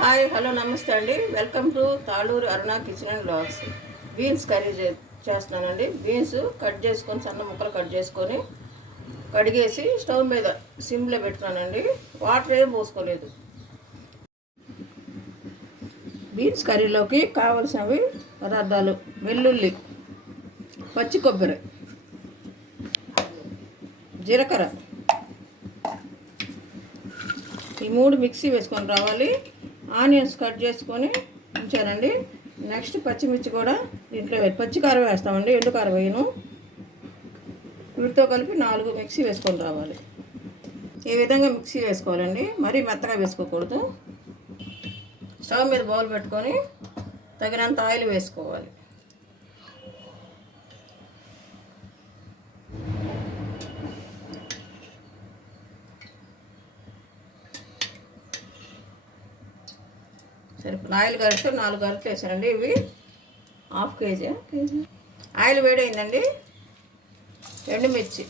Hi hello నమస్తే అండి. Welcome to Taluru Aruna kitchen and blogs. Beans curry చేస్తున్నానండి. బీన్స్ కట్ చేసుకొని సన్న ముక్కలు కట్ చేసుకొని కడిగేసి స్టవ్ మీద సిమ్లో పెట్టుకున్నానండి. వాటర్ ఏం పోసుకోలేదు. బీన్స్ కర్రీలోకి కావలసినవి పదార్థాలు: వెల్లుల్లి, పచ్చి కొబ్బరి, జీలకర్ర, ఈ మూడు మిక్సీ వేసుకొని రావాలి. ఆనియన్స్ కట్ చేసుకొని ఉంచానండి. నెక్స్ట్ పచ్చిమిర్చి కూడా దీంట్లో పచ్చి కారం వేస్తామండి, ఎండు కారం వేయను. వీటితో కలిపి 4 మిక్సీ వేసుకొని రావాలి. ఈ విధంగా మిక్సీ వేసుకోవాలండి, మరీ మెత్తగా వేసుకోకూడదు. స్టవ్ మీద బౌల్ పెట్టుకొని తగినంత ఆయిల్ వేసుకోవాలి. సరే, ఆయిల్ గరిటె 4 గరిటెలు వేసానండి. ఇవి ½ కేజీ. ఆయిల్ వేడైందండి. ఎండుమిర్చి,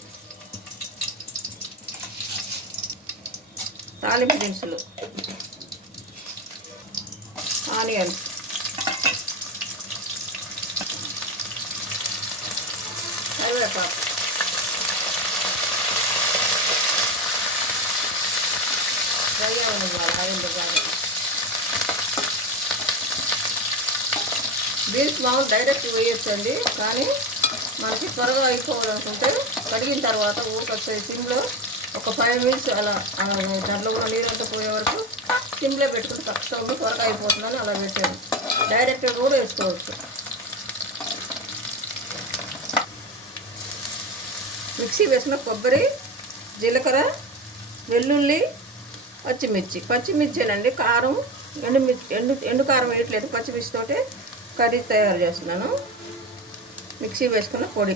తాలింపు దినుసులు, ఆనియన్స్, కరివేపాకు, ఫ్రై అవ్వనివ్వాలి ఆయిల్లో బాగా. బీన్స్ మామూలు డైరెక్ట్ వేయొచ్చండి, కానీ మనకి త్వరగా అయిపోవాలనుకుంటే కడిగిన తర్వాత ఊరికొచ్చేది సిమ్లో ఒక 5 మినిట్స్ అలా దాంట్లో కూడా నీరంతా పోయే వరకు సిమ్లో పెట్టుకుని తక్కువ త్వరగా అయిపోతుందని అలా పెట్టాను. డైరెక్ట్ కూడా వేసుకోవచ్చు. మిక్సీ వేసిన కొబ్బరి, జీలకర్ర, వెల్లుల్లి, పచ్చిమిర్చేనండి. కారం, ఎండు కారం వేయట్లేదు, పచ్చిమిర్చితోటి కర్రీ తయారు చేస్తున్నాను. మిక్సీ వేసుకున్న పొడి,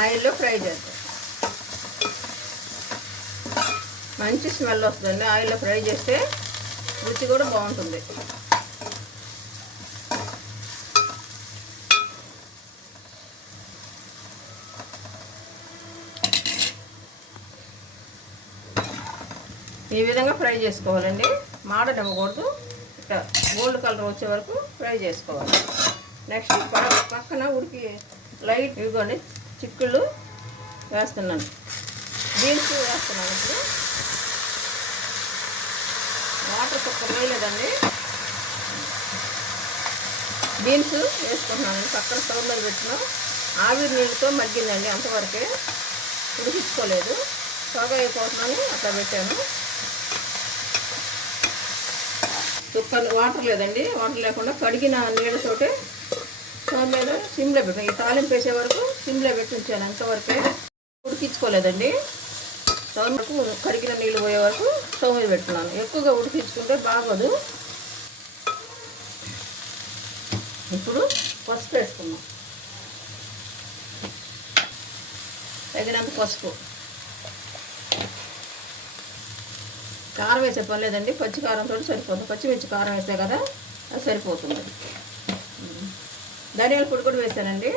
ఆయిల్లో ఫ్రై చేస్తాం. మంచి స్మెల్ వస్తుందండి. ఆయిల్లో ఫ్రై చేస్తే రుచి కూడా బాగుంటుంది. ఈ విధంగా ఫ్రై చేసుకోవాలండి, మాడనివ్వకూడదు. ఇట్లా గోల్డ్ కలర్ వచ్చే వరకు ఫ్రై చేసుకోవాలి. నెక్స్ట్ పక్కన ఉడికి లైట్ ఇవ్వండి చిక్కుళ్ళు వేస్తున్నాను. బీన్స్ వేస్తున్నాను. ఇప్పుడు వాటర్ కుక్కర్ వేయలేదండి, బీన్స్ వేసుకుంటున్నాను. పక్కన స్టవ్ మీద పెట్టిన ఆవిరి నీళ్ళతో మగ్గిందండి, అంతవరకే ఉడికించుకోలేదు. త్వరగా అయిపోతున్నాను అట్లా పెట్టాను. వాటర్ లేదండి, వాటర్ లేకుండా కడిగిన నీళ్ళతోటే స్టవ్ మీద సిమ్లో పెట్టాను. ఈ తాలింపు వేసే వరకు సిమ్లో పెట్టి ఉంచాను, అంతవరకే ఉడికించుకోలేదండి. స్టవ్ వరకు కడిగిన నీళ్ళు పోయే వరకు స్టవ్ మీద పెట్టుకున్నాను. ఎక్కువగా ఉడికించుకుంటే బాగోదు. ఇప్పుడు పసుపు వేసుకున్నాం, తగినంత పసుపు. కారం వేసే పని లేదండి, పచ్చి కారంతో సరిపోతుంది. పచ్చిమిర్చి కారం వేస్తే కదా అది సరిపోతుంది. ధనియాల పొడి కూడా వేసానండి.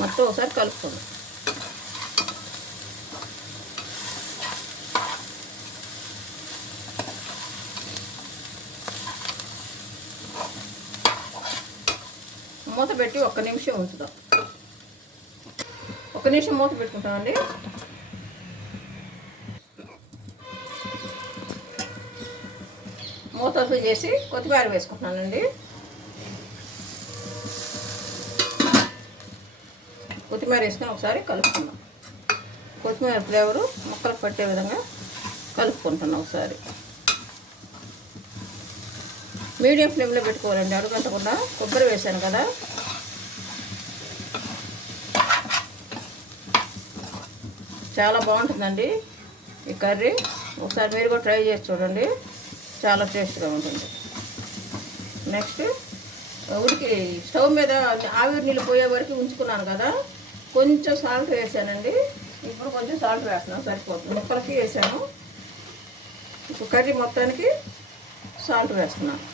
మొత్తం ఒకసారి కలుపుకుందాం. మూత పెట్టి 1 నిమిషం ఉంచుదాం. 1 నిమిషం మూత పెట్టుకుంటామండి. మూత చేసి కొత్తిమీర వేసుకుంటున్నానండి. కొత్తిమీర వేసుకొని ఒకసారి కలుపుకుందాం. కొత్తిమీర ఫ్లేవరు ముక్కలకు పట్టే విధంగా కలుపుకుంటున్నాం. ఒకసారి మీడియం ఫ్లేమ్లో పెట్టుకోవాలండి, అడుగంటకుండా. కొబ్బరి వేసాను కదా. చాలా బాగుంటుందండి ఈ కర్రీ. ఒకసారి మీరు కూడా ట్రై చేసి చూడండి, చాలా టేస్ట్గా ఉంటుంది. నెక్స్ట్ ఉడికి స్టవ్ మీద ఆవిరి నీళ్ళు పోయే వరకు ఉంచుకున్నాను కదా, కొంచెం సాల్ట్ వేసానండి. ఇప్పుడు కొంచెం సాల్ట్ వేస్తున్నాను, సరిపోతుంది. ముక్కలకి వేసాను. ఇప్పుడు కర్రీ మొత్తానికి సాల్ట్ వేస్తున్నాను.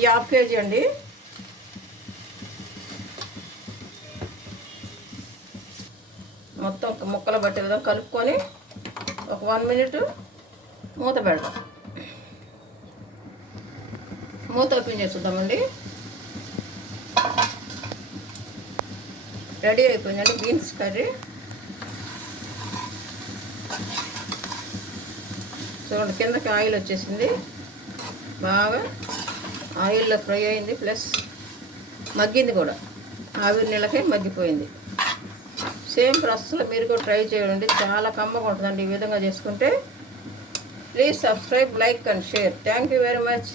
ఈ ½ కేజీ అండి. మొత్తం ముక్కలు పట్టే విధంగా కలుపుకొని ఒక 1 మినిట్ మూత పెడదాం. మూత ఓపెన్ చేద్దామండి. రెడీ అయిపోయిందండి బీన్స్ కర్రీ. చూడండి కిందకి ఆయిల్ వచ్చేసింది, బాగా ఆయిల్లో ఫ్రై అయింది, ప్లస్ మగ్గింది కూడా, ఆవిరి నీళ్ళకే మగ్గిపోయింది. సేమ్ ప్రాసెస్లో మీరు కూడా ట్రై చేయండి, చాలా కమ్మగా ఉంటుందండి ఈ విధంగా చేసుకుంటే. Please subscribe, like and share. Thank you very much.